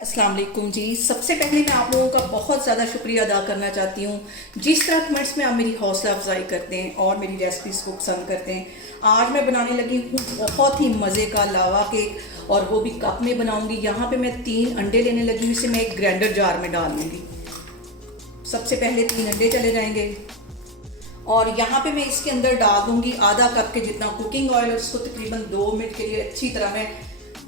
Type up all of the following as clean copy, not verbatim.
अस्सलाम वालेकुम जी। सबसे पहले मैं आप लोगों का बहुत ज़्यादा शुक्रिया अदा करना चाहती हूँ जिस तरह कमेंट्स में आप मेरी हौसला अफजाई करते हैं और मेरी रेसिपीज़ को पसंद करते हैं। आज मैं बनाने लगी हूँ बहुत ही मज़े का लावा केक और वो भी कप में बनाऊँगी। यहाँ पे मैं 3 अंडे लेने लगी हूँ, इसे मैं एक ग्राइंडर जार में डाल लूँगी। सबसे पहले 3 अंडे चले जाएंगे और यहाँ पे मैं इसके अंदर डाल दूँगी आधा कप के जितना कुकिंग ऑयल और इसको तकरीबन 2 मिनट के लिए अच्छी तरह मैं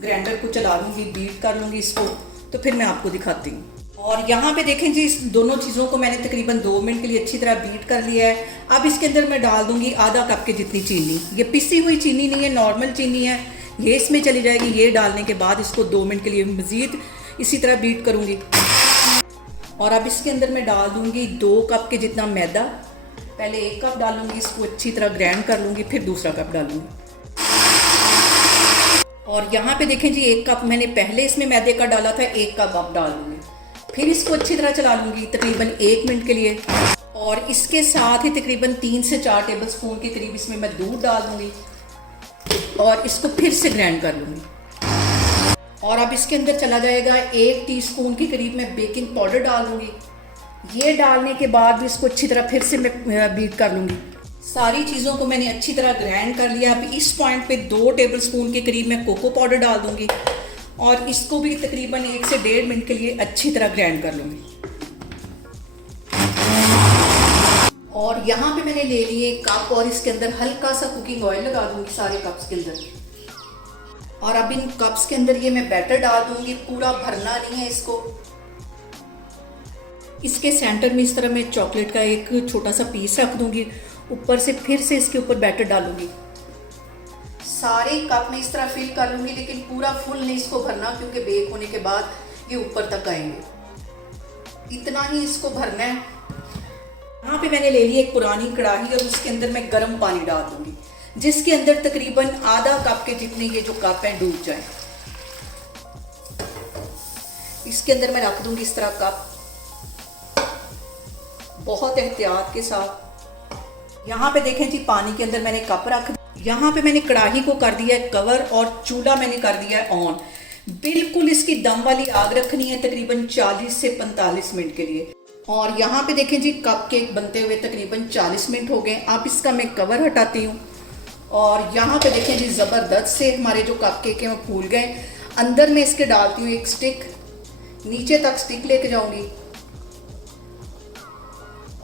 ग्राइंडर को चला लूँगी, बीट कर लूँगी इसको। तो फिर मैं आपको दिखाती हूँ। और यहाँ पे देखें जी, इस दोनों चीज़ों को मैंने तकरीबन 2 मिनट के लिए अच्छी तरह बीट कर लिया है। अब इसके अंदर मैं डाल दूँगी आधा कप के जितनी चीनी। ये पिसी हुई चीनी नहीं है, नॉर्मल चीनी है, ये इसमें चली जाएगी। ये डालने के बाद इसको 2 मिनट के लिए मज़ीद इसी तरह बीट करूँगी। और अब इसके अंदर मैं डाल दूँगी 2 कप के जितना मैदा। पहले 1 कप डालूँगी, इसको अच्छी तरह ग्राइंड कर लूँगी, फिर दूसरा कप डालूँगी। और यहाँ पे देखें जी, 1 कप मैंने पहले इसमें मैदे का डाला था, 1 कप अब डाल दूँगी। फिर इसको अच्छी तरह चला लूँगी तकरीबन 1 मिनट के लिए। और इसके साथ ही तकरीबन 3 से 4 टेबल स्पून के करीब इसमें मैं दूध डाल दूँगी और इसको फिर से ग्राइंड कर लूँगी। और अब इसके अंदर चला जाएगा 1 टीस्पून के करीब मैं बेकिंग पाउडर डाल दूँगी। ये डालने के बाद भी इसको अच्छी तरह फिर से मैं बीट कर लूँगी। सारी चीज़ों को मैंने अच्छी तरह ग्राइंड कर लिया। अब इस पॉइंट पे 2 टेबल स्पून के करीब मैं कोको पाउडर डाल दूँगी और इसको भी तकरीबन 1 से 1.5 मिनट के लिए अच्छी तरह ग्राइंड कर लूँगी। और यहाँ पे मैंने ले लिए कप और इसके अंदर हल्का सा कुकिंग ऑयल लगा दूँगी सारे कप्स के अंदर। और अब इन कप्स के अंदर ये मैं बैटर डाल दूँगी, पूरा भरना नहीं है इसको। इसके सेंटर में इस तरह मैं चॉकलेट का एक छोटा सा पीस रख दूँगी, ऊपर से फिर से इसके ऊपर बैटर डालूंगी। सारे कप में इस तरह फिल कर लूंगी, लेकिन पूरा फुल नहीं इसको भरना क्योंकि बेक होने के बाद ये ऊपर तक आएंगे। इतना ही इसको भरना है। यहाँ पे मैंने ले ली एक पुरानी कढ़ाई और उसके अंदर मैं गर्म पानी डाल दूंगी, जिसके अंदर तकरीबन आधा कप के जितने ये जो कप हैं डूब जाए। इसके अंदर मैं रख दूंगी इस तरह कप, बहुत एहतियात के साथ। यहाँ पे देखें जी, पानी के अंदर मैंने कप रख दिया। यहाँ पे मैंने कढ़ाई को कर दिया है कवर और चूल्हा मैंने कर दिया है ऑन। बिल्कुल इसकी दम वाली आग रखनी है तकरीबन 40 से 45 मिनट के लिए। और यहाँ पे देखें जी, कप केक बनते हुए तकरीबन 40 मिनट हो गए। अब इसका मैं कवर हटाती हूँ और यहाँ पे देखें जी, ज़बरदस्त से हमारे जो कप केक हैं वो फूल गए। अंदर मैं इसके डालती हूँ एक स्टिक, नीचे तक स्टिक लेके जाऊँगी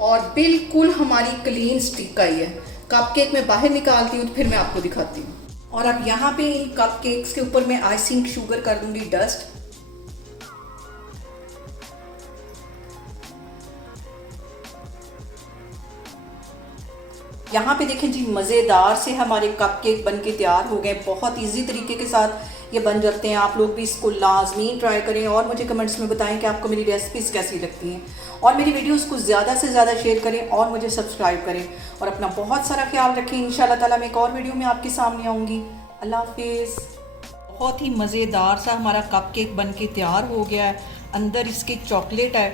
और बिल्कुल हमारी क्लीन स्टिक आई है। कप केक मैं बाहर निकालती हूँ तो फिर मैं आपको दिखाती हूँ। और अब यहाँ पे इन कप केक्स के ऊपर मैं आइसिंग शुगर कर दूंगी डस्ट। यहाँ पे देखें जी, मज़ेदार से हमारे कप केक बन के तैयार हो गए। बहुत इजी तरीके के साथ ये बन जाते हैं। आप लोग भी इसको लाजमी ट्राई करें और मुझे कमेंट्स में बताएं कि आपको मेरी रेसिपीज़ कैसी लगती हैं। और मेरी वीडियोस को ज़्यादा से ज़्यादा शेयर करें और मुझे सब्सक्राइब करें और अपना बहुत सारा ख्याल रखें। इंशाल्लाह ताला मैं एक और वीडियो में आपके सामने आऊँगी। अल्लाह हाफिज़। बहुत ही मज़ेदार सा हमारा कप केक बन के तैयार हो गया है। अंदर इसके चॉकलेट है